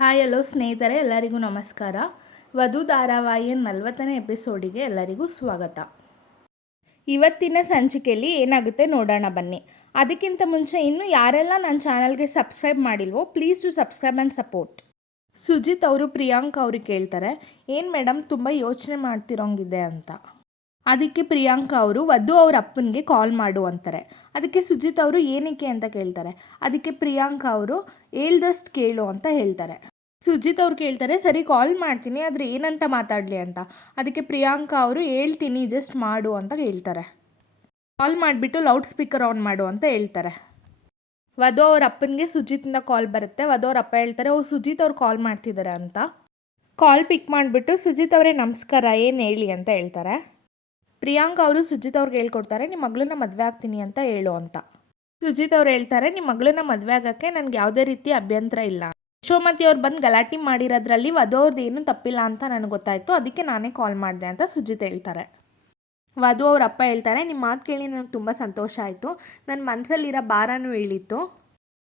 Hi, hello ಸ್ನೇಹಿತರೆ, ಎಲ್ಲರಿಗೂ ನಮಸ್ಕಾರ. ವಧು ಧಾರಾವಾಹಿಯ ನಲವತ್ತನೇ ಎಪಿಸೋಡಿಗೆ ಎಲ್ಲರಿಗೂ ಸ್ವಾಗತ. ಇವತ್ತಿನ ಸಂಚಿಕೆಯಲ್ಲಿ ಏನಾಗುತ್ತೆ ನೋಡೋಣ ಬನ್ನಿ. ಅದಕ್ಕಿಂತ ಮುಂಚೆ ಇನ್ನೂ ಯಾರೆಲ್ಲ ನನ್ನ ಚಾನಲ್ಗೆ subscribe ಮಾಡಿಲ್ವೋ please to subscribe and support Sujit ಅವರು, ಪ್ರಿಯಾಂಕ್ ಅವ್ರಿಗೆ ಕೇಳ್ತಾರೆ, ಏನು ಮೇಡಮ್, ತುಂಬ ಯೋಚನೆ ಮಾಡ್ತಿರೋಂಗಿದೆ ಅಂತ. ಅದಕ್ಕೆ ಪ್ರಿಯಾಂಕಾ ಅವರು ವಧು ಅವ್ರ ಅಪ್ಪನಿಗೆ ಕಾಲ್ ಮಾಡು ಅಂತಾರೆ. ಅದಕ್ಕೆ ಸುಜಿತ್ ಅವರು, ಏನಕ್ಕೆ ಅಂತ ಕೇಳ್ತಾರೆ. ಅದಕ್ಕೆ ಪ್ರಿಯಾಂಕಾ ಅವರು, ಹೇಳ್ದಷ್ಟು ಕೇಳು ಅಂತ ಹೇಳ್ತಾರೆ. ಸುಜಿತ್ ಅವ್ರು ಕೇಳ್ತಾರೆ, ಸರಿ ಕಾಲ್ ಮಾಡ್ತೀನಿ, ಆದರೆ ಏನಂತ ಮಾತಾಡಲಿ ಅಂತ? ಅದಕ್ಕೆ ಪ್ರಿಯಾಂಕಾ ಅವರು, ಹೇಳ್ತೀನಿ ಜಸ್ಟ್ ಮಾಡು ಅಂತ ಹೇಳ್ತಾರೆ. ಕಾಲ್ ಮಾಡಿಬಿಟ್ಟು ಲೌಡ್ ಸ್ಪೀಕರ್ ಆನ್ ಮಾಡು ಅಂತ ಹೇಳ್ತಾರೆ. ವಧು ಅವ್ರ ಅಪ್ಪನಿಗೆ ಸುಜಿತಿಂದ ಕಾಲ್ ಬರುತ್ತೆ. ವಧು ಅವ್ರ ಅಪ್ಪ ಹೇಳ್ತಾರೆ, ಓ, ಸುಜಿತ್ ಅವ್ರು ಕಾಲ್ ಮಾಡ್ತಿದ್ದಾರೆ ಅಂತ? ಕಾಲ್ ಪಿಕ್ ಮಾಡಿಬಿಟ್ಟು ಸುಜಿತ್ ಅವರೇ, ನಮಸ್ಕಾರ, ಏನು ಹೇಳಿ? ಅಂತ ಹೇಳ್ತಾರೆ. ಪ್ರಿಯಾಂಕಾ ಅವರು, ಸುಜಿತ್ ಅವ್ರಿಗೆ ಹೇಳ್ಕೊಡ್ತಾರೆ ನಿಮ್ಮ ಮಗಳನ್ನ ಮದುವೆ ಆಗ್ತೀನಿ ಅಂತ ಹೇಳು ಅಂತ. ಸುಜಿತ್ ಅವ್ರು ಹೇಳ್ತಾರೆ ನಿಮ್ಮ ಮಗಳನ್ನ ಮದುವೆ ಆಗೋಕ್ಕೆ ನನಗೆ ಯಾವುದೇ ರೀತಿ ಅಭ್ಯಂತರ ಇಲ್ಲ. ಯಶೋಮತಿ ಅವ್ರು ಬಂದು ಗಲಾಟೆ ಮಾಡಿರೋದ್ರಲ್ಲಿ ವಧು ಅವ್ರದ್ದು ಏನೂ ತಪ್ಪಿಲ್ಲ ಅಂತ ನನಗೆ ಗೊತ್ತಾಯಿತು, ಅದಕ್ಕೆ ನಾನೇ ಕಾಲ್ ಮಾಡಿದೆ ಅಂತ ಸುಜಿತ್ ಹೇಳ್ತಾರೆ. ವಧು ಅವ್ರ ಅಪ್ಪ ಹೇಳ್ತಾರೆ ನಿಮ್ಮ ಮಾತು ಕೇಳಿ ನನಗೆ ತುಂಬ ಸಂತೋಷ ಆಯಿತು ನನ್ನ ಮನಸ್ಸಲ್ಲಿರೋ ಭಾರನೂ ಇಳಿತು.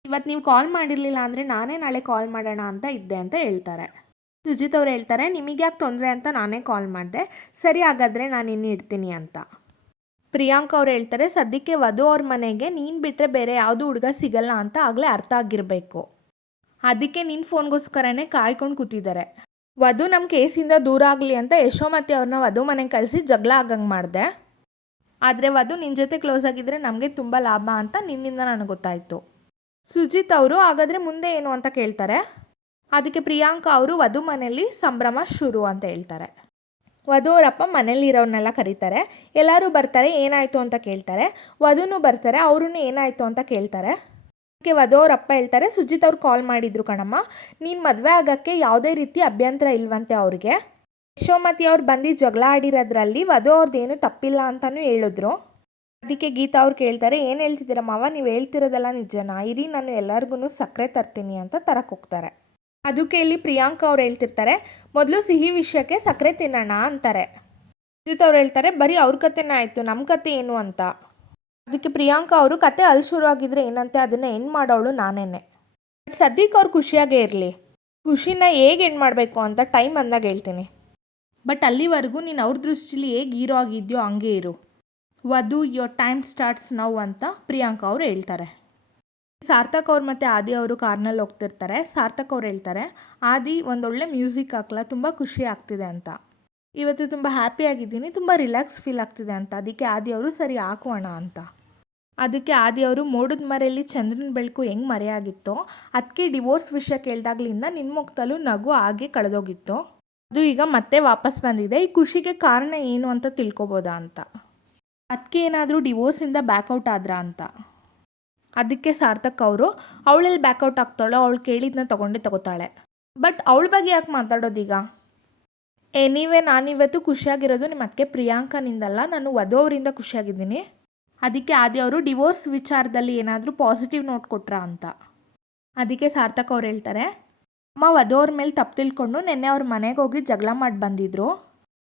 ಇವತ್ತು ನೀವು ಕಾಲ್ ಮಾಡಿರಲಿಲ್ಲ ಅಂದರೆ ನಾನೇ ನಾಳೆ ಕಾಲ್ ಮಾಡೋಣ ಅಂತ ಇದ್ದೆ ಅಂತ ಹೇಳ್ತಾರೆ. ಸುಜಿತ್ ಅವ್ರು ಹೇಳ್ತಾರೆ, ನಿಮಗೆ ಯಾಕೆ ತೊಂದರೆ ಅಂತ ನಾನೇ ಕಾಲ್ ಮಾಡಿದೆ. ಸರಿ ಹಾಗಾದರೆ ನಾನು ಇನ್ನು ಇಡ್ತೀನಿ ಅಂತ. ಪ್ರಿಯಾಂಕಾ ಅವ್ರು ಹೇಳ್ತಾರೆ, ಸದ್ಯಕ್ಕೆ ವಧು ಅವ್ರ ಮನೆಗೆ ನೀನು ಬಿಟ್ಟರೆ ಬೇರೆ ಯಾವುದೂ ಹುಡುಗ ಸಿಗಲ್ಲ ಅಂತ ಆಗಲೇ ಅರ್ಥ ಆಗಿರಬೇಕು. ಅದಕ್ಕೆ ನಿನ್ನ ಫೋನ್ಗೋಸ್ಕರನೇ ಕಾಯ್ಕೊಂಡು ಕೂತಿದ್ದಾರೆ. ವಧು ನಮ್ಮ ಕೇಸಿಂದ ದೂರ ಆಗಲಿ ಅಂತ ಯಶೋಮತಿ ಅವ್ರನ್ನ ವಧು ಮನೆಗೆ ಕಳಿಸಿ ಜಗಳ ಆಗಂಗೆ ಮಾಡಿದೆ. ಆದರೆ ವಧು ನಿನ್ನ ಜೊತೆ ಕ್ಲೋಸ್ ಆಗಿದ್ದರೆ ನಮಗೆ ತುಂಬ ಲಾಭ ಅಂತ ನಿನ್ನಿಂದ ನನಗೆ ಗೊತ್ತಾಯಿತು. ಸುಜಿತ್ ಅವರು, ಹಾಗಾದರೆ ಮುಂದೆ ಏನು? ಅಂತ ಕೇಳ್ತಾರೆ. ಅದಕ್ಕೆ ಪ್ರಿಯಾಂಕಾ ಅವರು ವಧು ಮನೆಯಲ್ಲಿ ಸಂಭ್ರಮ ಶುರು ಅಂತ ಹೇಳ್ತಾರೆ. ವಧು ಅವರಪ್ಪ ಮನೇಲಿರೋರ್ನೆಲ್ಲ ಕರೀತಾರೆ. ಎಲ್ಲರೂ ಬರ್ತಾರೆ, ಏನಾಯಿತು ಅಂತ ಕೇಳ್ತಾರೆ. ವಧುನೂ ಬರ್ತಾರೆ ಅವ್ರೂ ಏನಾಯಿತು ಅಂತ ಕೇಳ್ತಾರೆ. ಅದಕ್ಕೆ ವಧು ಅವರಪ್ಪ ಹೇಳ್ತಾರೆ, ಸುಜಿತ್ ಅವ್ರು ಕಾಲ್ ಮಾಡಿದ್ರು ಕಣಮ್ಮ. ನೀನು ಮದುವೆ ಆಗೋಕ್ಕೆ ಯಾವುದೇ ರೀತಿ ಅಭ್ಯಂತರ ಇಲ್ವಂತೆ ಅವ್ರಿಗೆ. ಯಶೋಮತಿ ಅವ್ರು ಬಂದು ಜಗಳ ಆಡಿರೋದ್ರಲ್ಲಿ ವಧು ಅವ್ರದ್ದೇನು ತಪ್ಪಿಲ್ಲ ಅಂತಲೂ ಹೇಳಿದ್ರು. ಅದಕ್ಕೆ ಗೀತಾ ಅವ್ರು ಕೇಳ್ತಾರೆ, ಏನು ಹೇಳ್ತಿದ್ದೀರ ಮಾವ ನೀವು ಹೇಳ್ತಿರೋದಲ್ಲ ನಿಜನಾ? ಇರಿ, ನಾನು ಎಲ್ಲರಿಗೂ ಸಕ್ಕರೆ ತರ್ತೀನಿ ಅಂತ ತರಕ್ಕೆ ಹೋಗ್ತಾರೆ. ಅದಕ್ಕೆ ಇಲ್ಲಿ ಪ್ರಿಯಾಂಕಾ ಅವ್ರು ಹೇಳ್ತಿರ್ತಾರೆ, ಮೊದಲು ಸಿಹಿ ವಿಷಯಕ್ಕೆ ಸಕ್ಕರೆ ತಿನ್ನೋಣ ಅಂತಾರೆ. ಸುಜಿತ್ ಅವ್ರು ಹೇಳ್ತಾರೆ, ಬರೀ ಅವ್ರ ಕತೆನೇ ಆಯಿತು ನಮ್ಮ ಕತೆ ಏನು ಅಂತ? ಅದಕ್ಕೆ ಪ್ರಿಯಾಂಕಾ ಅವರು, ಕತೆ ಅಲ್ಲಿ ಶುರು ಆಗಿದ್ರೆ ಏನಂತೆ? ಅದನ್ನು ಹೆಣ್ಣು ಮಾಡೋಳು ನಾನೇನೆ. ಬಟ್ ಸದ್ಯಕ್ಕೆ ಅವ್ರು ಖುಷಿಯಾಗೇ ಇರಲಿ. ಖುಷಿನ ಹೇಗೆ ಹೆಣ್ಣು ಮಾಡಬೇಕು ಅಂತ ಟೈಮ್ ಅಂದಾಗ ಹೇಳ್ತೀನಿ. ಬಟ್ ಅಲ್ಲಿವರೆಗೂ ನೀನು ಅವ್ರ ದೃಷ್ಟಿಲಿ ಹೇಗೆ ಹೀರೋ ಆಗಿದ್ಯೋ ಹಂಗೆ ಇರು. ವಧು ಯೋರ್ ಟೈಮ್ ಸ್ಟಾರ್ಟ್ಸ್ ನೌ ಅಂತ ಪ್ರಿಯಾಂಕಾ ಅವರು ಹೇಳ್ತಾರೆ. ಸಾರ್ಥಕ್ ಅವ್ರು ಮತ್ತು ಆದಿ ಅವರು ಕಾರ್ನಲ್ಲಿ ಹೋಗ್ತಿರ್ತಾರೆ. ಸಾರ್ಥಕ್ ಅವ್ರು ಹೇಳ್ತಾರೆ, ಆದಿ ಒಂದೊಳ್ಳೆ ಮ್ಯೂಸಿಕ್ ಹಾಕ್ಲ, ತುಂಬ ಖುಷಿ ಆಗ್ತಿದೆ ಅಂತ. ಇವತ್ತು ತುಂಬ ಹ್ಯಾಪಿ ಆಗಿದ್ದೀನಿ, ತುಂಬ ರಿಲ್ಯಾಕ್ಸ್ ಫೀಲ್ ಆಗ್ತಿದೆ ಅಂತ. ಅದಕ್ಕೆ ಆದಿ ಅವರು ಸರಿ ಹಾಕೋಣ ಅಂತ. ಅದಕ್ಕೆ ಆದಿ ಅವರು, ಮೋಡದ ಮರೆಯಲ್ಲಿ ಚಂದ್ರನ ಬೆಳಕು ಹೆಂಗೆ ಮರೆಯಾಗಿತ್ತೋ ಅದಕ್ಕೆ ಡಿವೋರ್ಸ್ ವಿಷಯ ಕೇಳಿದಾಗ್ಲಿಂದ ನಿನ್ನ ಮುಖದಲ್ಲೂ ನಗು ಹಾಗೆ ಕಳೆದೋಗಿತ್ತು. ಅದು ಈಗ ಮತ್ತೆ ವಾಪಸ್ ಬಂದಿದೆ. ಈ ಖುಷಿಗೆ ಕಾರಣ ಏನು ಅಂತ ತಿಳ್ಕೊಬೋದಾ ಅಂತ. ಅದಕ್ಕೆ ಏನಾದರೂ ಡಿವೋರ್ಸಿಂದ ಬ್ಯಾಕ್ಔಟ್ ಆದ್ರಾ ಅಂತ. ಅದಕ್ಕೆ ಸಾರ್ಥಕ್ ಅವರು, ಅವಳೆಲ್ಲಿ ಬ್ಯಾಕೌಟ್ ಆಗ್ತಾಳೋ, ಅವಳು ಕೇಳಿದ್ನ ತಗೊಂಡೇ ತಗೋತಾಳೆ. ಬಟ್ ಅವಳ ಬಗ್ಗೆ ಯಾಕೆ ಮಾತಾಡೋದೀಗ? ಎನಿವೇ ನಾನಿವತ್ತು ಖುಷಿಯಾಗಿರೋದು ನಿಮ್ಮ ಅದಕ್ಕೆ ಪ್ರಿಯಾಂಕನಿಂದಲ್ಲ, ನಾನು ವಧುವರಿಂದ ಖುಷಿಯಾಗಿದ್ದೀನಿ. ಅದಕ್ಕೆ ಆದಿ ಅವರು ಡಿವೋರ್ಸ್ ವಿಚಾರದಲ್ಲಿ ಏನಾದರೂ ಪಾಸಿಟಿವ್ ನೋಟ್ ಕೊಟ್ರಾ ಅಂತ. ಅದಕ್ಕೆ ಸಾರ್ಥಕ್ ಅವ್ರು ಹೇಳ್ತಾರೆ, ಅಮ್ಮ ವಧುವ್ರ ಮೇಲೆ ತಪ್ಪು ತಿಳ್ಕೊಂಡು ನಿನ್ನೆ ಅವ್ರ ಮನೆಗೆ ಹೋಗಿ ಜಗಳ ಮಾಡಿ ಬಂದಿದ್ರು.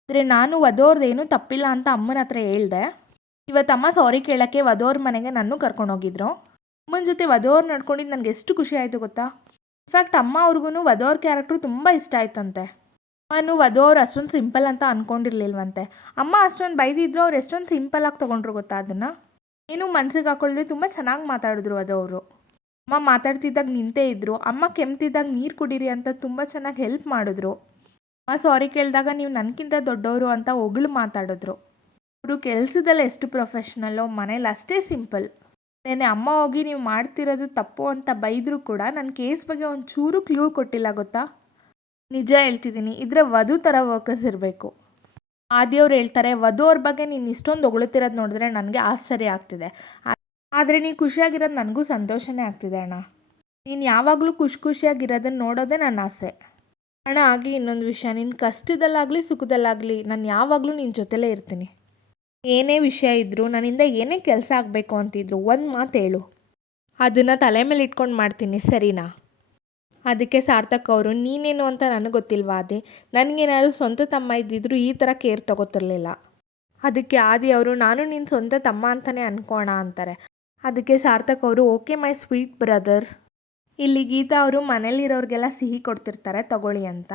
ಆದರೆ ನಾನು ವಧು ಅವ್ರದ್ದೇನೂ ತಪ್ಪಿಲ್ಲ ಅಂತ ಅಮ್ಮನ ಹತ್ರ ಹೇಳ್ದೆ. ಇವತ್ತಮ್ಮ ಸಾರಿ ಕೇಳೋಕ್ಕೆ ವಧುವ್ರ ಮನೆಗೆ ನಾನು ಕರ್ಕೊಂಡೋಗಿದ್ರು ಅಮ್ಮನ ಜೊತೆ ವಧೋರ್ ನಡ್ಕೊಂಡಿದ್ದು ನನಗೆ ಎಷ್ಟು ಖುಷಿ ಆಯಿತು ಗೊತ್ತಾ? ಇನ್ಫ್ಯಾಕ್ಟ್ ಅಮ್ಮ ಅವ್ರಿಗೂ ವಧೋರ್ ಕ್ಯಾರೆಕ್ಟ್ರು ತುಂಬ ಇಷ್ಟ ಆಯ್ತಂತೆ. ಅಮ್ಮನು ವಧೋರ್ ಅಷ್ಟೊಂದು ಸಿಂಪಲ್ ಅಂತ ಅಂದ್ಕೊಂಡಿರ್ಲಿಲ್ವಂತೆ ಅಮ್ಮ ಅಷ್ಟೊಂದು ಬೈದಿದ್ರು ಅವ್ರು ಎಷ್ಟೊಂದು ಸಿಂಪಲಾಗಿ ತೊಗೊಂಡ್ರು ಗೊತ್ತಾ ಅದನ್ನು? ಏನು ಮನ್ಸಿಗೆ ಹಾಕೊಳ್ಳದೆ ತುಂಬ ಚೆನ್ನಾಗಿ ಮಾತಾಡಿದ್ರು ಅದವರು ಅಮ್ಮ ಮಾತಾಡ್ತಿದ್ದಾಗ ನಿಂತೇ ಇದ್ದರು ಅಮ್ಮ ಕೆಮ್ತಿದ್ದಾಗ ನೀರು ಕುಡೀರಿ ಅಂತ ತುಂಬ ಚೆನ್ನಾಗಿ ಹೆಲ್ಪ್ ಮಾಡಿದ್ರು. ಅಮ್ಮ ಸಾರಿ ಕೇಳಿದಾಗ ನೀವು ನನಗಿಂತ ದೊಡ್ಡವರು ಅಂತ ಒಗಳು ಮಾತಾಡಿದ್ರು. ಅವರು ಕೆಲಸದಲ್ಲಿ ಎಷ್ಟು ಪ್ರೊಫೆಷ್ನಲ್ಲೋ ಮನೇಲಿ ಅಷ್ಟೇ ಸಿಂಪಲ್ ನೆನ್ನೆ ಅಮ್ಮ ಹೋಗಿ ನೀವು ಮಾಡ್ತಿರೋದು ತಪ್ಪು ಅಂತ ಬೈದರೂ ಕೂಡ ನನ್ನ ಕೇಸ್ ಬಗ್ಗೆ ಒಂದು ಚೂರು ಕ್ಲೂ ಕೊಟ್ಟಿಲ್ಲ, ಗೊತ್ತಾ? ನಿಜ ಹೇಳ್ತಿದ್ದೀನಿ, ಇದ್ರೆ ವಧು ಥರ ವರ್ಕರ್ಸ್ ಇರಬೇಕು. ಆದಿಯವ್ರು ಹೇಳ್ತಾರೆ, ವಧು ಅವ್ರ ಬಗ್ಗೆ ನೀನು ಇಷ್ಟೊಂದು ಹೊಗಳುತ್ತಿರೋದು ನೋಡಿದ್ರೆ ನನಗೆ ಆಶ್ಚರ್ಯ ಆಗ್ತಿದೆ. ಆದರೆ ನೀನು ಖುಷಿಯಾಗಿರೋದು ನನಗೂ ಸಂತೋಷನೇ ಆಗ್ತಿದೆ ಅಣ್ಣ. ನೀನು ಯಾವಾಗಲೂ ಖುಷಿ ಖುಷಿಯಾಗಿರೋದನ್ನು ನೋಡೋದೇ ನನ್ನ ಆಸೆ. ಅಣ್ಣ, ಆಗಿ ಇನ್ನೊಂದು ವಿಷಯ. ನಿನ್ನ ಕಷ್ಟದಲ್ಲಾಗಲಿ, ಸುಖದಲ್ಲಾಗಲಿ, ನಾನು ಯಾವಾಗಲೂ ನಿನ್ನ ಜೊತೆಲೇ ಇರ್ತೀನಿ. ಏನೇ ವಿಷಯ ಇದ್ದರೂ ನನ್ನಿಂದ ಏನೇ ಕೆಲಸ ಆಗಬೇಕು ಅಂತಿದ್ರು ಒಂದು ಮಾತು ಹೇಳು. ಅದನ್ನು ತಲೆ ಮೇಲೆ ಇಟ್ಕೊಂಡು ಮಾಡ್ತೀನಿ, ಸರಿನಾ? ಅದಕ್ಕೆ ಸಾರ್ಥಕ್ ಅವರು, ನೀನೇನು ಅಂತ ನನಗೆ ಗೊತ್ತಿಲ್ವಾ ಅದೇ? ನನಗೇನಾದ್ರು ಸ್ವಂತ ತಮ್ಮ ಇದ್ದಿದ್ರು ಈ ಥರ ಕೇರ್ ತಗೋತಿರ್ಲಿಲ್ಲ. ಅದಕ್ಕೆ ಆದಿ ಅವರು, ನಾನು ನಿನ್ನ ಸ್ವಂತ ತಮ್ಮ ಅಂತಲೇ ಅನ್ಕೋಣ ಅಂತಾರೆ. ಅದಕ್ಕೆ ಸಾರ್ಥಕ್ ಅವರು, ಓಕೆ ಮೈ ಸ್ವೀಟ್ ಬ್ರದರ್. ಇಲ್ಲಿ ಗೀತಾ ಅವರು ಮನೇಲಿರೋರಿಗೆಲ್ಲ ಸಿಹಿ ಕೊಡ್ತಿರ್ತಾರೆ, ತಗೊಳ್ಳಿ ಅಂತ.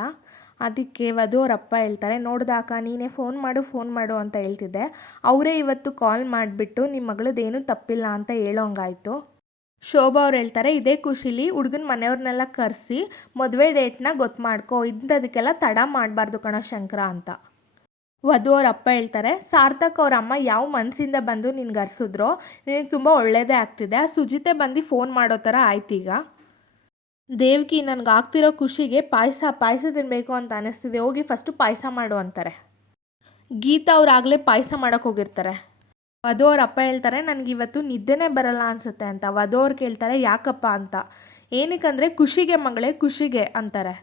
ಅದಕ್ಕೆ ವಧು ಅವರಪ್ಪ ಹೇಳ್ತಾರೆ ನೋಡ್ದಾಕ ನೀನೇ ಫೋನ್ ಮಾಡು ಫೋನ್ ಮಾಡು ಅಂತ ಹೇಳ್ತಿದ್ದೆ. ಅವರೇ ಇವತ್ತು ಕಾಲ್ ಮಾಡಿಬಿಟ್ಟು ನಿಮ್ಮ ಮಗಳದ್ದೇನೂ ತಪ್ಪಿಲ್ಲ ಅಂತ ಹೇಳೋಂಗಾಯ್ತು. ಶೋಭಾ ಅವ್ರು ಹೇಳ್ತಾರೆ, ಇದೇ ಖುಷಿಲಿ, ಹುಡುಗನ ಮನೆಯವ್ರನ್ನೆಲ್ಲ ಕರೆಸಿ, ಮದುವೆ ಡೇಟ್ನ ಗೊತ್ತು ಮಾಡ್ಕೊ, ಇದ್ದದಕ್ಕೆಲ್ಲ ತಡ ಮಾಡಬಾರ್ದು ಕಣೋ ಶಂಕರ ಅಂತ. ವಧು ಅವರಪ್ಪ ಹೇಳ್ತಾರೆ, ಸಾರ್ಥಕ್ ಅವ್ರ ಅಮ್ಮ ಯಾವ ಮನಸ್ಸಿಂದ ಬಂದು ನಿನ್ಗೆ ಅರ್ಸಿದ್ರೋ, ನಿನಗೆ ತುಂಬ ಒಳ್ಳೆಯದೇ ಆಗ್ತಿದೆ ಸುಜಿತೆ ಬಂದು ಫೋನ್ ಮಾಡೋ ಥರ ಆಯ್ತೀಗ? ದೇವ್ಕಿ ನನಗೆ ಆಗ್ತಿರೋ ಖುಷಿಗೆ ಪಾಯಸ ಪಾಯಸ ತಿನ್ನಬೇಕು ಅಂತ ಅನಿಸ್ತಿದೆ. ಹೋಗಿ ಫಸ್ಟು ಪಾಯಸ ಮಾಡು ಅಂತಾರೆ. ಗೀತಾ ಅವ್ರು ಆಗಲೇ ಪಾಯಸ ಮಾಡೋಕೆ ಹೋಗಿರ್ತಾರೆ. ವಧು ಅವ್ರ ಅಪ್ಪ ಹೇಳ್ತಾರೆ ನನಗೆ ಇವತ್ತು ನಿದ್ದೆನೇ ಬರಲ್ಲ ಅನಿಸುತ್ತೆ ಅಂತ. ವಧು ಅವ್ರು ಕೇಳ್ತಾರೆ, ಯಾಕಪ್ಪ ಅಂತ. ಏನಕ್ಕಂದರೆ, ಖುಷಿಗೆ ಮಗಳೇ, ಖುಷಿಗೆ ಅಂತಾರೆ.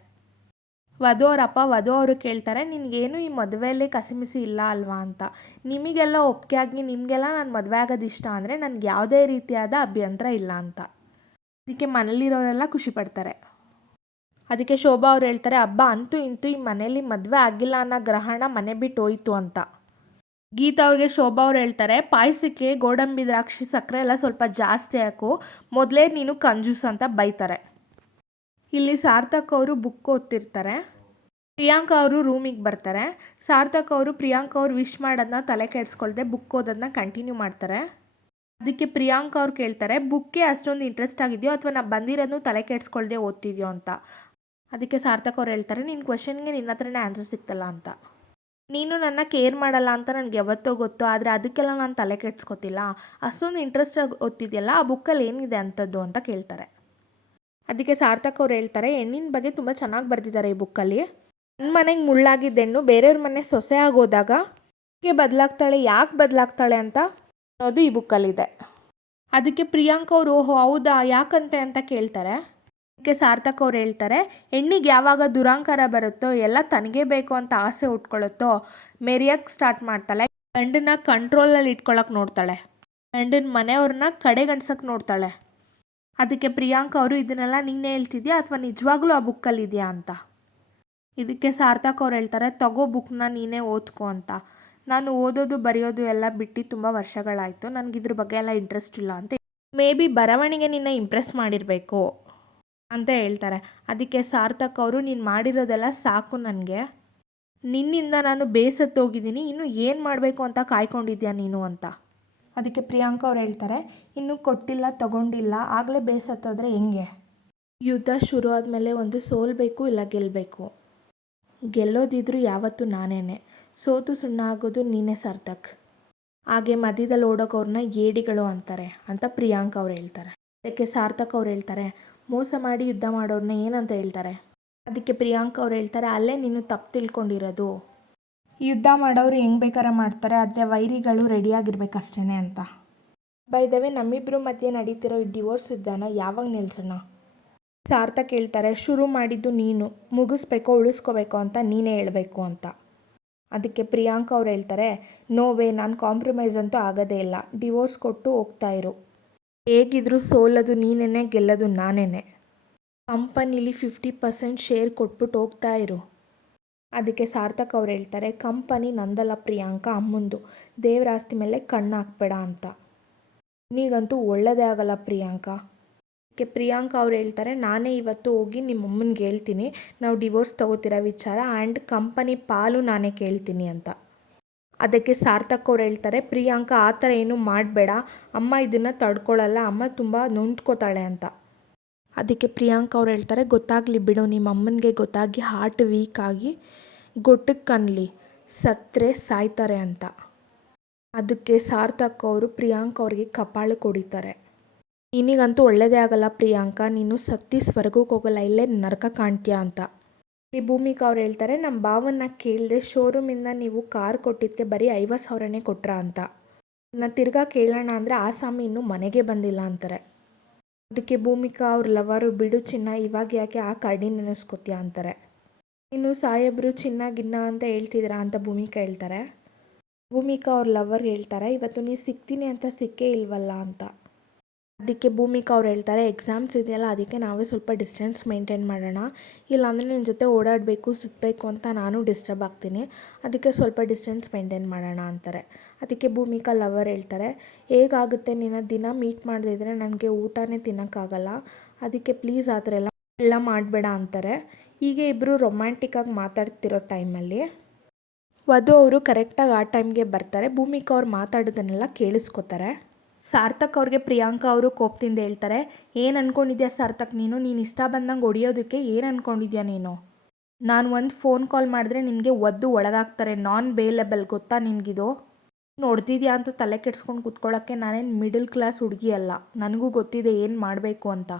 ವಧು ಅವ್ರ ಅಪ್ಪ, ವಧು ಅವರು ಕೇಳ್ತಾರೆ, ನಿನಗೇನು ಈ ಮದುವೆಯಲ್ಲಿ ಕಸಿಮಿಸಿ ಇಲ್ಲ ಅಲ್ವಾ ಅಂತ. ನಿಮಗೆಲ್ಲ ಒಪ್ಪಿಗೆ ಆಗಿ ನಿಮಗೆಲ್ಲ ನಾನು ಮದುವೆ ಆಗೋದು ಇಷ್ಟ ಅಂದರೆ ನನಗೆ ಯಾವುದೇ ರೀತಿಯಾದ ಅಭ್ಯಂತರ ಇಲ್ಲ ಅಂತ. ಅದಕ್ಕೆ ಮನೇಲಿರೋರೆಲ್ಲ ಖುಷಿ ಪಡ್ತಾರೆ. ಅದಕ್ಕೆ ಶೋಭಾ ಅವ್ರು ಹೇಳ್ತಾರೆ ಹಬ್ಬ ಅಂತೂ ಇಂತೂ ಈ ಮನೇಲಿ ಮದುವೆ ಆಗಿಲ್ಲ ಅನ್ನೋ ಗ್ರಹಣ ಮನೆ ಬಿಟ್ಟು ಹೋಯ್ತು ಅಂತ. ಗೀತಾ ಅವ್ರಿಗೆ ಶೋಭಾ ಅವ್ರು ಹೇಳ್ತಾರೆ, ಪಾಯಸಕ್ಕೆ ಗೋಡಂಬಿ, ದ್ರಾಕ್ಷಿ, ಸಕ್ಕರೆ ಎಲ್ಲ ಸ್ವಲ್ಪ ಜಾಸ್ತಿ ಹಾಕು. ಮೊದಲೇ ನೀನು ಕಂಜೂಸ್ ಅಂತ ಬೈತಾರೆ. ಇಲ್ಲಿ ಸಾರ್ಥಕ್ ಅವರು ಬುಕ್ ಓದ್ತಿರ್ತಾರೆ. ಪ್ರಿಯಾಂಕ ಅವರು ರೂಮಿಗೆ ಬರ್ತಾರೆ. ಸಾರ್ಥಕ್ ಅವರು ಪ್ರಿಯಾಂಕ ಅವ್ರು ವಿಶ್ ಮಾಡೋದನ್ನ ತಲೆ ಕೆಡಿಸ್ಕೊಳ್ದೆ ಬುಕ್ ಓದೋದನ್ನ ಕಂಟಿನ್ಯೂ ಮಾಡ್ತಾರೆ. ಅದಕ್ಕೆ ಪ್ರಿಯಾಂಕಾ ಅವ್ರು ಕೇಳ್ತಾರೆ, ಬುಕ್ಗೆ ಅಷ್ಟೊಂದು ಇಂಟ್ರೆಸ್ಟ್ ಆಗಿದೆಯೋ ಅಥವಾ ನಾ ಬಂದಿರೋದು ತಲೆ ಕೆಡಿಸ್ಕೊಳ್ದೆ ಓದ್ತಿದ್ಯೋ ಅಂತ? ಅದಕ್ಕೆ ಸಾರ್ಥಕ್ ಅವ್ರು ಹೇಳ್ತಾರೆ ನಿನ್ನ ಕ್ವಶನ್ಗೆ ನಿನ್ನ ಹತ್ರನೇ ಆನ್ಸರ್ ಸಿಗ್ತಲ್ಲ ಅಂತ. ನೀನು ನನ್ನ ಕೇರ್ ಮಾಡಲ್ಲ ಅಂತ ನನಗೆ ಯಾವತ್ತೋ ಗೊತ್ತು, ಆದರೆ ಅದಕ್ಕೆಲ್ಲ ನಾನು ತಲೆ ಕೆಡ್ಸ್ಕೊತಿಲ್ಲ. ಅಷ್ಟೊಂದು ಇಂಟ್ರೆಸ್ಟ್ ಓದ್ತಿದ್ಯಲ್ಲ, ಆ ಬುಕ್ಕಲ್ಲಿ ಏನಿದೆ ಅಂಥದ್ದು ಅಂತ ಕೇಳ್ತಾರೆ. ಅದಕ್ಕೆ ಸಾರ್ಥಕ್ ಅವ್ರು ಹೇಳ್ತಾರೆ, ಹೆಣ್ಣಿನ ಬಗ್ಗೆ ತುಂಬ ಚೆನ್ನಾಗಿ ಬರೆದಿದ್ದಾರೆ ಈ ಬುಕ್ಕಲ್ಲಿ ನನ್ನ ಮನೆಗೆ ಮುಳ್ಳಾಗಿದ್ದೆಣ್ಣು ಬೇರೆಯವ್ರ ಮನೆ ಸೊಸೆ ಆಗೋದಾಗ ಬದಲಾಗ್ತಾಳೆ, ಯಾಕೆ ಬದಲಾಗ್ತಾಳೆ ಅಂತ? ಅನ್ನೋದು ಈ ಬುಕ್ಕಲ್ಲಿದೆ. ಅದಕ್ಕೆ ಪ್ರಿಯಾಂಕ ಅವರು, ಓಹೋ, ಹೌದಾ, ಯಾಕಂತೆ ಅಂತ ಕೇಳ್ತಾರೆ. ಅದಕ್ಕೆ ಸಾರ್ಥಕ್ ಅವ್ರು ಹೇಳ್ತಾರೆ, ಹೆಣ್ಣಿಗೆ ಯಾವಾಗ ದುರಾಂಕಾರ ಬರುತ್ತೋ, ಎಲ್ಲ ತನಗೇ ಬೇಕು ಅಂತ ಆಸೆ ಉಟ್ಕೊಳ್ಳುತ್ತೋ ಮೆರಿಯಕ್ಕೆ ಸ್ಟಾರ್ಟ್ ಮಾಡ್ತಾಳೆ, ಗಂಡನ್ನ ಕಂಟ್ರೋಲಲ್ಲಿ ಇಟ್ಕೊಳಕ್ಕೆ ನೋಡ್ತಾಳೆ, ಗಂಡನ ಮನೆಯವ್ರನ್ನ ಕಡೆಗಣ್ಸಕ್ಕೆ ನೋಡ್ತಾಳೆ. ಅದಕ್ಕೆ ಪ್ರಿಯಾಂಕ ಅವರು, ಇದನ್ನೆಲ್ಲ ನೀನೇ ಹೇಳ್ತಿದ್ಯಾ ಅಥವಾ ನಿಜವಾಗ್ಲೂ ಆ ಬುಕ್ಕಲ್ಲಿ ಇದೆಯಾ ಅಂತ. ಇದಕ್ಕೆ ಸಾರ್ಥಕ್ ಅವ್ರು ಹೇಳ್ತಾರೆ, ತಗೋ ಬುಕ್ನ ನೀನೇ ಓದ್ಕೊ ಅಂತ. ನಾನು ಓದೋದು, ಬರೆಯೋದು ಎಲ್ಲ ಬಿಟ್ಟು ತುಂಬ ವರ್ಷಗಳಾಯಿತು. ನನಗೆ ಇದ್ರ ಬಗ್ಗೆ ಎಲ್ಲ ಇಂಟ್ರೆಸ್ಟ್ ಇಲ್ಲ ಅಂತ ಮೇ ಬಿ ಬರವಣಿಗೆ ನಿನ್ನ ಇಂಪ್ರೆಸ್ ಮಾಡಿರಬೇಕು ಅಂತ ಹೇಳ್ತಾರೆ. ಅದಕ್ಕೆ ಸಾರ್ಥಕ್ ಅವರು, ನೀನು ಮಾಡಿರೋದೆಲ್ಲ ಸಾಕು ನನಗೆ. ನಿನ್ನಿಂದ ನಾನು ಬೇಸತ್ತೋಗಿದ್ದೀನಿ ಇನ್ನು ಏನು ಮಾಡಬೇಕು ಅಂತ ಕಾಯ್ಕೊಂಡಿದ್ಯಾ ನೀನು ಅಂತ. ಅದಕ್ಕೆ ಪ್ರಿಯಾಂಕ ಅವ್ರು ಹೇಳ್ತಾರೆ, ಇನ್ನೂ ಕೊಟ್ಟಿಲ್ಲ, ತಗೊಂಡಿಲ್ಲ. ಆಗಲೇ ಬೇಸತ್ತೋದ್ರೆ ಹೆಂಗೆ? ಯುದ್ಧ ಶುರು ಆದಮೇಲೆ ಒಂದು ಸೋಲ್ಬೇಕು ಇಲ್ಲ ಗೆಲ್ಲಬೇಕು ಗೆಲ್ಲೋದಿದ್ರು ಯಾವತ್ತೂ ನಾನೇನೆ. ಸೋತು ಸುಣ್ಣ ಆಗೋದು ನೀನೇ ಸಾರ್ಥಕ್. ಹಾಗೆ ಮಧ್ಯದಲ್ಲಿ ಓಡೋಕವ್ರನ್ನ ಏಡಿಗಳು ಅಂತಾರೆ ಅಂತ ಪ್ರಿಯಾಂಕ್ ಅವ್ರು ಹೇಳ್ತಾರೆ. ಅದಕ್ಕೆ ಸಾರ್ಥಕ್ ಅವ್ರು ಹೇಳ್ತಾರೆ, ಮೋಸ ಮಾಡಿ ಯುದ್ಧ ಮಾಡೋರನ್ನ ಏನಂತ ಹೇಳ್ತಾರೆ? ಅದಕ್ಕೆ ಪ್ರಿಯಾಂಕ ಅವ್ರು ಹೇಳ್ತಾರೆ, ಅಲ್ಲೇ ನೀನು ತಪ್ಪು ತಿಳ್ಕೊಂಡಿರೋದು. ಯುದ್ಧ ಮಾಡೋರು ಹೆಂಗೆ ಬೇಕಾರೆ ಮಾಡ್ತಾರೆ, ಆದರೆ ವೈರಿಗಳು ರೆಡಿಯಾಗಿರ್ಬೇಕಷ್ಟೇ ಅಂತ. ಬೈದವೆ ನಮ್ಮಿಬ್ಬರು ಮಧ್ಯೆ ನಡೀತಿರೋ ಈ ಡಿವೋರ್ಸ್ ಯುದ್ಧನ ಯಾವಾಗ ನಿಲ್ಸೋಣ? ಸಾರ್ಥಕ್ ಹೇಳ್ತಾರೆ, ಶುರು ಮಾಡಿದ್ದು ನೀನು, ಮುಗಿಸ್ಬೇಕೋ, ಉಳಿಸ್ಕೋಬೇಕೋ ಅಂತ ನೀನೇ ಹೇಳಬೇಕು ಅಂತ. ಅದಕ್ಕೆ ಪ್ರಿಯಾಂಕ ಅವ್ರು ಹೇಳ್ತಾರೆ ನೋವೇ ನಾನು ಕಾಂಪ್ರಮೈಸ್ ಅಂತೂ ಆಗೋದೇ ಇಲ್ಲ. ಡಿವೋರ್ಸ್ ಕೊಟ್ಟು ಹೋಗ್ತಾ ಇರು. ಹೇಗಿದ್ರೂ ಸೋಲೋದು ನೀನೇ ಗೆಲ್ಲೋದು ನಾನೇನೆ. ಕಂಪನಿಲಿ ಫಿಫ್ಟಿ ಪರ್ಸೆಂಟ್ ಶೇರ್ ಕೊಟ್ಬಿಟ್ಟು ಹೋಗ್ತಾ ಇರು. ಅದಕ್ಕೆ ಸಾರ್ಥಕ್ ಅವ್ರು ಹೇಳ್ತಾರೆ, ಕಂಪನಿ ನಂದಲ್ಲ ಪ್ರಿಯಾಂಕ ಅಮ್ಮಂದು. ದೇವರಾಸ್ತಿ ಮೇಲೆ ಕಣ್ಣು ಹಾಕ್ಬೇಡ ಅಂತ. ನೀಗಂತೂ ಒಳ್ಳೆಯದೇ ಆಗಲ್ಲ ಪ್ರಿಯಾಂಕ. ಅದಕ್ಕೆ ಪ್ರಿಯಾಂಕ ಅವ್ರು ಹೇಳ್ತಾರೆ, ನಾನೇ ಇವತ್ತು ಹೋಗಿ ನಿಮ್ಮ ಅಮ್ಮನಿಗೆ ಹೇಳ್ತೀನಿ ನಾವು ಡಿವೋರ್ಸ್ ತಗೋತಿರೋ ವಿಚಾರ ಆ್ಯಂಡ್ ಕಂಪನಿ ಪಾಲು ನಾನೇ ಕೇಳ್ತೀನಿ ಅಂತ. ಅದಕ್ಕೆ ಸಾರ್ಥಕ್ ಅವ್ರು ಹೇಳ್ತಾರೆ, ಪ್ರಿಯಾಂಕ ಆ ಥರ ಏನು ಮಾಡಬೇಡ, ಅಮ್ಮ ಇದನ್ನು ತಡ್ಕೊಳ್ಳಲ್ಲ ಅಮ್ಮ ತುಂಬ ನೊಂದ್ಕೋತಾಳೆ ಅಂತ. ಅದಕ್ಕೆ ಪ್ರಿಯಾಂಕ ಅವ್ರು ಹೇಳ್ತಾರೆ, ಗೊತ್ತಾಗಲಿ ಬಿಡು, ನಿಮ್ಮ ಅಮ್ಮನಿಗೆ ಗೊತ್ತಾಗಿ ಹಾರ್ಟ್ ವೀಕ್ ಆಗಿ ಗೊಟ್ಟಕ್ಕೆ ಕನ್ಲಿ ಸತ್ತರೆ ಸಾಯ್ತಾರೆ ಅಂತ. ಅದಕ್ಕೆ ಸಾರ್ಥಕ್ ಅವರು ಪ್ರಿಯಾಂಕ ಅವ್ರಿಗೆ ಕಪಾಳು ಕೊಡಿತಾರೆ. ನಿನಗಂತೂ ಒಳ್ಳೇದೇ ಆಗಲ್ಲ ಪ್ರಿಯಾಂಕಾ, ನೀನು ಸತ್ತಿ ಸ್ವರ್ಗಕ್ಕೆ ಹೋಗಲ್ಲ, ಇಲ್ಲೇ ನರಕ ಕಾಣ್ತೀಯ ಅಂತ. ಇಲ್ಲಿ ಭೂಮಿಕಾ ಅವ್ರು ಹೇಳ್ತಾರೆ ನಮ್ಮ ಭಾವನ್ನ ಕೇಳಿದೆ ಶೋರೂಮಿಂದ ನೀವು ಕಾರ್ ಕೊಟ್ಟಿದ್ದಕ್ಕೆ ಬರೀ ಐವತ್ತು ಸಾವಿರನೇ ಕೊಟ್ರಾ ಅಂತ. ನಾ ತಿರ್ಗಾ ಕೇಳೋಣ ಅಂದರೆ ಆ ಸ್ವಾಮಿ ಇನ್ನೂ ಮನೆಗೆ ಬಂದಿಲ್ಲ ಅಂತಾರೆ. ಅದಕ್ಕೆ ಭೂಮಿಕಾ ಅವ್ರ ಲವರು ಬಿಡು ಚಿನ್ನ, ಇವಾಗ ಯಾಕೆ ಆ ಕರ್ಡಿ ನೆನೆಸ್ಕೊತೀಯ ಅಂತಾರೆ. ಇನ್ನು ಸಾಹೇಬರು ಚಿನ್ನ, ಗಿನ್ನ ಅಂತ ಹೇಳ್ತಿದ್ದೀರಾ ಅಂತ ಭೂಮಿಕಾ ಹೇಳ್ತಾರೆ. ಭೂಮಿಕಾ ಅವ್ರ ಲವರ್ ಹೇಳ್ತಾರೆ, ಇವತ್ತು ನೀನು ಸಿಗ್ತೀನಿ ಅಂತ ಸಿಕ್ಕೇ ಇಲ್ವಲ್ಲ ಅಂತ. ಅದಕ್ಕೆ ಭೂಮಿಕಾ ಅವ್ರು ಹೇಳ್ತಾರೆ ಎಕ್ಸಾಮ್ಸ್ ಇದೆಯಲ್ಲ, ಅದಕ್ಕೆ ನಾವೇ ಸ್ವಲ್ಪ ಡಿಸ್ಟೆನ್ಸ್ ಮೇಂಟೈನ್ ಮಾಡೋಣ. ಇಲ್ಲಾಂದರೆ ನಿನ್ನ ಜೊತೆ ಓಡಾಡಬೇಕು ಸುತ್ತಬೇಕು ಅಂತ ನಾನು ಡಿಸ್ಟರ್ಬ್ ಆಗ್ತೀನಿ. ಅದಕ್ಕೆ ಸ್ವಲ್ಪ ಡಿಸ್ಟೆನ್ಸ್ ಮೇಂಟೈನ್ ಮಾಡೋಣ, ಅಂತಾರೆ. ಅದಕ್ಕೆ ಭೂಮಿಕಾ ಲವರ್ ಹೇಳ್ತಾರೆ, ಹೇಗಾಗುತ್ತೆ, ನಿನ್ನ ದಿನ ಮೀಟ್ ಮಾಡದಿದ್ರೆ ನನಗೆ ಊಟನೇ ತಿನ್ನೋಕ್ಕಾಗಲ್ಲ. ಅದಕ್ಕೆ ಪ್ಲೀಸ್ ಆ ಥರ ಎಲ್ಲ ಎಲ್ಲ ಮಾಡಬೇಡ, ಅಂತಾರೆ. ಹೀಗೆ ಇಬ್ಬರು ರೊಮ್ಯಾಂಟಿಕ್ಕಾಗಿ ಮಾತಾಡ್ತಿರೋ ಟೈಮಲ್ಲಿ ವಧು ಅವರು ಕರೆಕ್ಟಾಗಿ ಆ ಟೈಮ್ಗೆ ಬರ್ತಾರೆ. ಭೂಮಿಕಾ ಅವ್ರು ಮಾತಾಡೋದನ್ನೆಲ್ಲ ಕೇಳಿಸ್ಕೊತಾರೆ. ಸಾರ್ಥಕ್ ಅವ್ರಿಗೆ ಪ್ರಿಯಾಂಕಾ ಅವರು ಕೋಪದಿಂದ ಹೇಳ್ತಾರೆ, ಏನು ಅಂದ್ಕೊಂಡಿದ್ಯಾ ಸಾರ್ಥಕ್ ನೀನು? ನೀನು ಇಷ್ಟ ಬಂದಂಗೆ ಹೊಡಿಯೋದಕ್ಕೆ ಏನು ಅಂದ್ಕೊಂಡಿದ್ಯಾ ನೀನು? ನಾನು ಒಂದು ಫೋನ್ ಕಾಲ್ ಮಾಡಿದ್ರೆ ನಿನಗೆ ಒದ್ದು ಒಳಗಾಗ್ತಾರೆ ನಾನ್ ಬೇಲೆಬಲ್ ಗೊತ್ತಾ ನಿನಗಿದು ನೋಡ್ತಿದ್ಯಾ ಅಂತ ತಲೆ ಕೆಡ್ಸ್ಕೊಂಡು ಕೂತ್ಕೊಳ್ಳೋಕ್ಕೆ ನಾನೇನು ಮಿಡಲ್ ಕ್ಲಾಸ್ ಹುಡುಗಿ ಅಲ್ಲ, ನನಗೂ ಗೊತ್ತಿದೆ ಏನು ಮಾಡಬೇಕು ಅಂತ.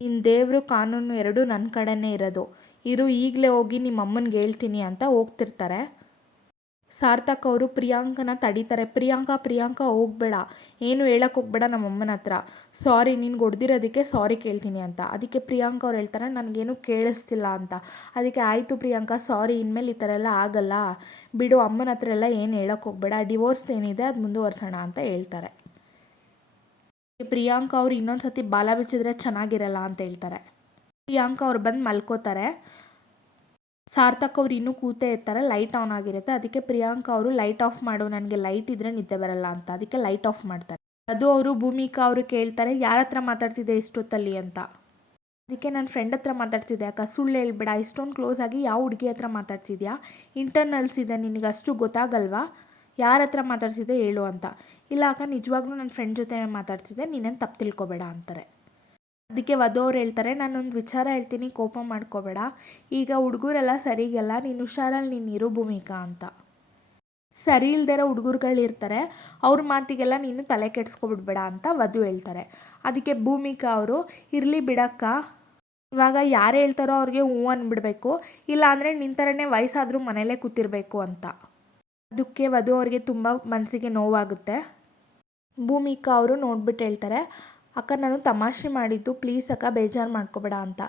ನಿನ್ನ ದೇವರು ಕಾನೂನು ಎರಡೂ ನನ್ನ ಕಡೆನೇ ಇರೋದು, ಇರು ಈಗಲೇ ಹೋಗಿ ನಿಮ್ಮ ಅಮ್ಮನಿಗೆ ಹೇಳ್ತೀನಿ ಅಂತ ಹೋಗ್ತಿರ್ತಾರೆ. ಸಾರ್ಥಕ್ ಅವರು ಪ್ರಿಯಾಂಕನ ತಡೀತಾರೆ. ಪ್ರಿಯಾಂಕಾ ಪ್ರಿಯಾಂಕಾ, ಹೋಗ್ಬೇಡ. ಏನು ಹೇಳಕ್ಕೆ ಹೋಗ್ಬೇಡ ನಮ್ಮ ಅಮ್ಮನ ಹತ್ರ. ಸಾರಿ, ನೀನು ಹೊಡೆದಿರೋದಕ್ಕೆ ಸಾರಿ ಕೇಳ್ತೀನಿ ಅಂತ. ಅದಕ್ಕೆ ಪ್ರಿಯಾಂಕ ಅವ್ರು ಹೇಳ್ತಾರೆ, ನನಗೇನು ಕೇಳಿಸ್ತಿಲ್ಲ ಅಂತ. ಅದಕ್ಕೆ ಆಯಿತು ಪ್ರಿಯಾಂಕ, ಸಾರಿ ಇನ್ಮೇಲೆ ಈ ಥರ ಎಲ್ಲ ಆಗಲ್ಲ. ಬಿಡು, ಅಮ್ಮನ ಹತ್ರ ಎಲ್ಲ ಏನು ಹೇಳಕ್ಕೆ ಹೋಗ್ಬೇಡ. ಡಿವೋರ್ಸ್ ಏನಿದೆ ಅದು ಮುಂದುವರ್ಸೋಣ ಅಂತ ಹೇಳ್ತಾರೆ. ಪ್ರಿಯಾಂಕ ಅವ್ರು ಇನ್ನೊಂದು ಸತಿ ಬಾಲ ಬಿಚ್ಚಿದ್ರೆ ಚೆನ್ನಾಗಿರಲ್ಲ ಅಂತ ಹೇಳ್ತಾರೆ. ಪ್ರಿಯಾಂಕ ಅವ್ರು ಬಂದು ಮಲ್ಕೋತಾರೆ. ಸಾರ್ಥಕ್ ಅವ್ರು ಇನ್ನೂ ಕೂತೇ ಇರ್ತಾರೆ ಲೈಟ್ ಆನ್ ಆಗಿರುತ್ತೆ. ಅದಕ್ಕೆ ಪ್ರಿಯಾಂಕ ಅವರು ಲೈಟ್ ಆಫ್ ಮಾಡು, ನನಗೆ ಲೈಟ್ ಇದ್ರೆ ನಿದ್ದೆ ಬರಲ್ಲ ಅಂತ. ಅದಕ್ಕೆ ಲೈಟ್ ಆಫ್ ಮಾಡ್ತಾರೆ. ಅದು ಅವರು ಭೂಮಿಕಾ ಅವರು ಕೇಳ್ತಾರೆ, ಯಾರ ಹತ್ರ ಮಾತಾಡ್ತಿದ್ದೆ ಇಷ್ಟೊತ್ತಲ್ಲಿ? ಅಂತ. ಅದಕ್ಕೆ ನನ್ನ ಫ್ರೆಂಡ್ ಹತ್ರ ಮಾತಾಡ್ತಿದ್ದೆ, ಅಕ್ಕ, ಸುಳ್ಳು ಹೇಳ್ಬೇಡ. ಇಷ್ಟೊಂದು ಕ್ಲೋಸ್ ಆಗಿ ಯಾವ ಹುಡುಗಿ ಹತ್ರ ಮಾತಾಡ್ತಿದ್ಯಾ? ಇಂಟರ್ನಲ್ಸ್ ಇದೆ, ನಿನಗೆ ಅಷ್ಟು ಗೊತ್ತಾಗಲ್ವಾ? ಯಾರ ಹತ್ರ ಮಾತಾಡ್ತಿದ್ದೆ ಹೇಳು ಅಂತ. ಇಲ್ಲ ಅಕ್ಕ, ನಿಜವಾಗ್ಲೂ ನನ್ನ ಫ್ರೆಂಡ್ ಜೊತೆ ಮಾತಾಡ್ತಿದ್ದೆ. ನೀನೇನು ತಪ್ಪು ತಿಳ್ಕೊಬೇಡ, ಅಂತಾರೆ. ಅದಕ್ಕೆ ವಧು ಅವ್ರು ಹೇಳ್ತಾರೆ, ನಾನೊಂದು ವಿಚಾರ ಹೇಳ್ತೀನಿ, ಕೋಪ ಮಾಡ್ಕೋಬೇಡ. ಈಗ ಹುಡುಗರೆಲ್ಲ ಸರಿಗಲ್ಲ, ನೀನು ಹುಷಾರಲ್ಲಿ ನೀನು ಇರು ಭೂಮಿಕಾ ಅಂತ. ಸರಿ ಇಲ್ದಿರೋ ಹುಡುಗರುಗಳಿರ್ತಾರೆ ಅವ್ರ ಮಾತಿಗೆಲ್ಲ ನೀನು ತಲೆ ಕೆಡ್ಸ್ಕೊಬಿಡ್ಬೇಡ ಅಂತ ವಧು ಹೇಳ್ತಾರೆ. ಅದಕ್ಕೆ ಭೂಮಿಕಾ ಅವರು, ಇರಲಿ ಬಿಡಕ್ಕ, ಇವಾಗ ಯಾರು ಹೇಳ್ತಾರೋ ಅವ್ರಿಗೆ ಹೂ ಅಂದ್ಬಿಡ್ಬೇಕು ಇಲ್ಲ ಅಂದರೆ ನಿನ್ನ ಥರನೇ ವಯಸ್ಸಾದರೂ ಮನೇಲೇ ಕೂತಿರ್ಬೇಕು ಅಂತ. ಅದಕ್ಕೆ ವಧು ಅವ್ರಿಗೆ ತುಂಬ ಮನಸ್ಸಿಗೆ ನೋವಾಗುತ್ತೆ. ಭೂಮಿಕಾ ಅವರು ನೋಡ್ಬಿಟ್ಟು ಹೇಳ್ತಾರೆ ಅಕ್ಕ, ನಾನು ತಮಾಷೆ ಮಾಡಿದ್ದು, ಪ್ಲೀಸ್ ಅಕ್ಕ, ಬೇಜಾರು ಮಾಡ್ಕೋಬೇಡ ಅಂತ.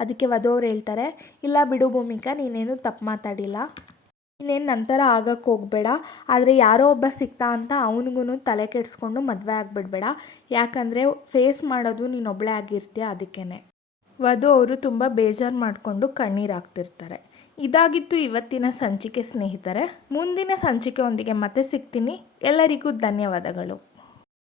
ಅದಕ್ಕೆ ವಧುವ್ರು ಹೇಳ್ತಾರೆ, ಇಲ್ಲ ಬಿಡು ಭೂಮಿಕಾ, ನೀನೇನು ತಪ್ಪು ಮಾತಾಡಿಲ್ಲ. ನೀನೇನು ನಂತರ ಆಗಕ್ಕೆ ಹೋಗಬೇಡ. ಆದರೆ ಯಾರೋ ಒಬ್ಬ ಸಿಗ್ತಾ ಅಂತ ಅವನಿಗೂ ತಲೆ ಕೆಡಿಸ್ಕೊಂಡು ಮದುವೆ ಆಗಿಬಿಡ್ಬೇಡ. ಯಾಕಂದರೆ ಫೇಸ್ ಮಾಡೋದು ನೀನೊಬ್ಬಳೇ ಆಗಿರ್ತೀಯ ಅದಕ್ಕೇ ವಧು ಅವರು ತುಂಬ ಬೇಜಾರು ಮಾಡಿಕೊಂಡು ಕಣ್ಣೀರಾಗ್ತಿರ್ತಾರೆ ಇದಾಗಿತ್ತು ಇವತ್ತಿನ ಸಂಚಿಕೆ ಸ್ನೇಹಿತರೆ. ಮುಂದಿನ ಸಂಚಿಕೆಯೊಂದಿಗೆ ಮತ್ತೆ ಸಿಗ್ತೀನಿ. ಎಲ್ಲರಿಗೂ ಧನ್ಯವಾದಗಳು.